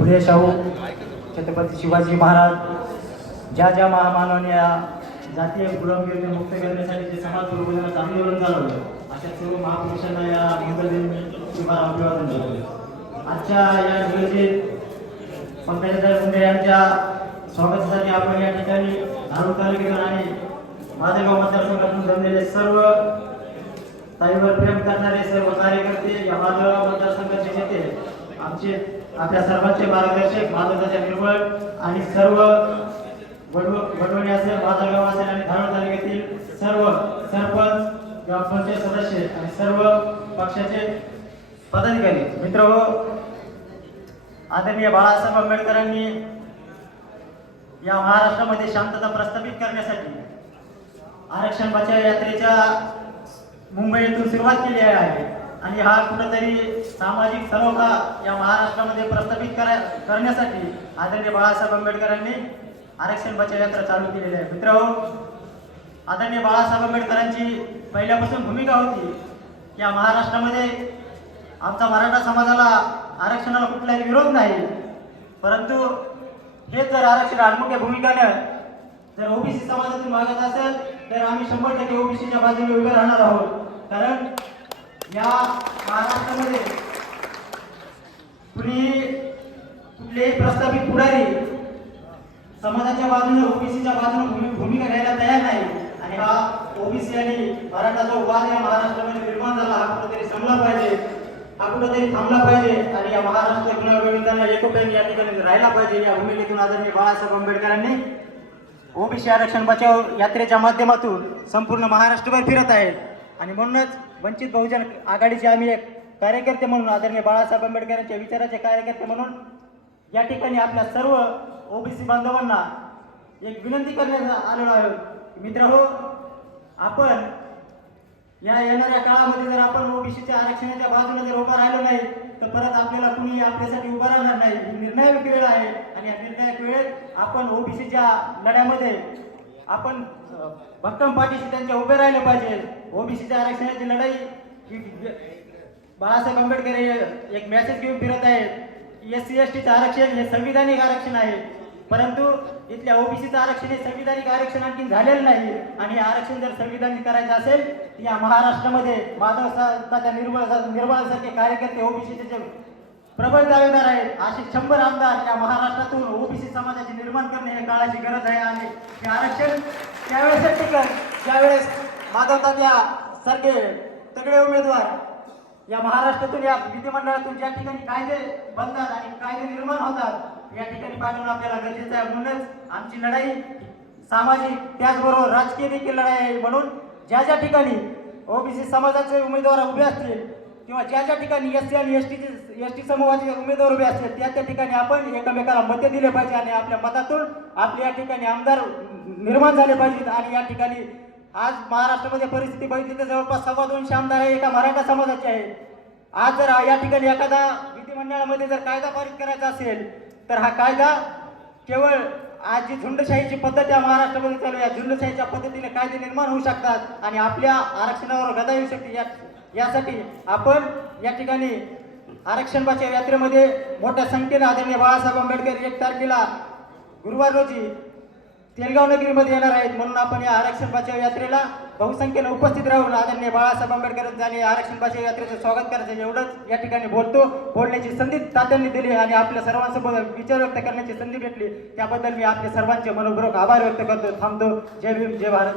फुले शाहू छत्रपती शिवाजी महाराज ज्या ज्या महामानवाने या जातीय गुलामगिरीने मुक्त करण्यासाठी जे समाज पूर्वजांना आंदोलन चालवलं अशा सर्व महापुरुषांना या मंगलदिन तुम्हाला अभिवादन करतो. आजच्या या नियोजित पंकजाताई मुंडे यांच्या स्वागतासाठी आपण या ठिकाणी धारू तालुक्यातून आणि माधेगाव मतदारसंघातून जमलेले सर्व ताईवर प्रेम करणारे सर्व कार्यकर्ते या माधवगाव मतदारसंघाचे नेते आमचे आपल्या सर्वांचे मार्गदर्शक माधवताच्या निर्मळ आणि सर्व वडवणी असेल माधवगाव असेल आणि धारण तालुक्यातील सर्व सरपंच ग्रामपंचायत सदस्य आणि सर्व पक्षाचे पदाधिकारी मित्र हो आदरणीय बाळासाहेब आंबेडकरांनी या महाराष्ट्रामध्ये शांतता प्रस्थापित करण्यासाठी आरक्षण बचाव यात्रेच्या मुंबईतून सुरुवात केली आहे. आणि हा कुठंतरी सामाजिक सलोखा या महाराष्ट्रामध्ये प्रस्थापित करा करण्यासाठी आदरणीय बाळासाहेब आंबेडकरांनी आरक्षण बचाव यात्रा चालू केलेली आहे. मित्र हो, आदरणीय बाळासाहेब आंबेडकरांची पहिल्यापासून भूमिका होती या महाराष्ट्रामध्ये आमचा मराठा समाजाला आरक्षणाला कुठलाही विरोध नाही. परंतु हे जर आरक्षण आडमुख्या भूमिकानं जर ओबीसी समाजातून मागत असेल तर आम्ही शंभर टक्के ओबीसीच्या बाजूने उभे राहणार आहोत. कारण या महाराष्ट्रामध्ये कुणी कुठलेही प्रस्थापित पुढारी समाजाच्या बाजूने ओबीसीच्या बाजूने भूमिका घ्यायला तयार नाही आणि हा ओबीसी आणि मराठा जो वाद या महाराष्ट्रामध्ये निर्माण झाला हा कुठेतरी संपला पाहिजे हा कुठेतरी थांबला पाहिजे आणि या महाराष्ट्र पुनर्विधान एकोप्याने या ठिकाणी राहिला पाहिजे. या भूमिकेतून आदरणीय बाळासाहेब आंबेडकरांनी ओबीसी आरक्षण बचाव यात्रेच्या माध्यमातून संपूर्ण महाराष्ट्रभर फिरत आहेत आणि म्हणूनच वंचित बहुजन आघाडीचे आम्ही एक कार्यकर्ते म्हणून आदरणीय बाळासाहेब आंबेडकरांच्या विचाराचे कार्यकर्ते म्हणून या ठिकाणी आपल्या सर्व ओबीसी बांधवांना एक विनंती करण्यात आलेलो आहे मित्र हो आपण या येणाऱ्या काळामध्ये जर आपण ओबीसीच्या आरक्षणाच्या बाजूने जर उभा राहिलो नाही तर परत आपल्याला कुणी आपल्यासाठी उभा राहणार नाही. ही निर्णायक वेळ आहे आणि या निर्णायक वेळेत आपण ओबीसीच्या लढ्यामध्ये आपण भक्कम पाठीशी त्यांच्या उभे राहिले पाहिजे. ओबीसीच्या आरक्षणाची लढाई ही बाळासाहेब आंबेडकर हे एक मेसेज घेऊन फिरत आहेत. एस सी एस टीचं आरक्षण हे संविधानिक आरक्षण आहे. परंतु इथल्या ओबीसीचं आरक्षण हे संविधानिक आरक्षण आणखी झालेलं नाही. आणि हे आरक्षण जर संविधानिक करायचं असेल तर या महाराष्ट्रामध्ये माधव निर्मळ निर्मळासारखे कार्यकर्ते ओबीसीचे जे प्रबळ दावेदार आहेत. असे शंभर आमदार या महाराष्ट्रातून ओबीसी समाजाचे निर्माण करणे हे काळाची गरज आहे आणि हे आरक्षण त्यावेळेस टिकल ज्यावेळेस माधव तात्या सारखे तगडे उमेदवार या महाराष्ट्रातून या विधिमंडळातून ज्या ठिकाणी कायदे बनतात आणि कायदे निर्माण होतात या ठिकाणी पाठवणं आपल्याला गरजेचं आहे. म्हणूनच आमची लढाई सामाजिक त्याचबरोबर राजकीय देखील लढाई आहे. म्हणून ज्या ज्या ठिकाणी ओबीसी समाजाचे उमेदवार उभे असतील किंवा ज्या ज्या ठिकाणी एस सी आणि एस टीचे एस टी समूहाचे उमेदवार उभे असतील त्या त्या ठिकाणी आपण एकमेकाला मते दिले पाहिजे आणि आपल्या मतातून आपले या ठिकाणी आमदार निर्माण झाले पाहिजेत आणि या ठिकाणी आज महाराष्ट्रामध्ये परिस्थिती बघितली तर जवळपास सव्वा दोनशे आमदार हे एका मराठा समाजाचे आहेत. आज जर या ठिकाणी एखादा विधिमंडळामध्ये जर कायदा पारित करायचा असेल तर हा कायदा केवळ आज जी झुंडशाहीची पद्धत या महाराष्ट्रामध्ये चालू आहे या झुंडशाहीच्या पद्धतीने कायदे निर्माण होऊ शकतात आणि आपल्या आरक्षणावर गदा येऊ शकते या यासाठी आपण या ठिकाणी आरक्षण बचाव यात्रेमध्ये मोठ्या संख्येने आदरणीय बाळासाहेब आंबेडकर एक तारखेला गुरुवार रोजी तेलगाव नगरीमध्ये येणार आहेत. म्हणून आपण या आरक्षण बचाव यात्रेला बहुसंख्येने उपस्थित राहून आदरणीय बाळासाहेब आंबेडकर आणि आरक्षण बचाव यात्रेचं स्वागत करायचं एवढंच या ठिकाणी बोलतो. बोलण्याची संधी तात्यांनी दिली आणि आपल्या सर्वांसोबत विचार व्यक्त करण्याची संधी भेटली. त्याबद्दल मी आपल्या सर्वांचे मनोपूर्वक आभार व्यक्त करतो. थांबतो. जय भीम जय भारत.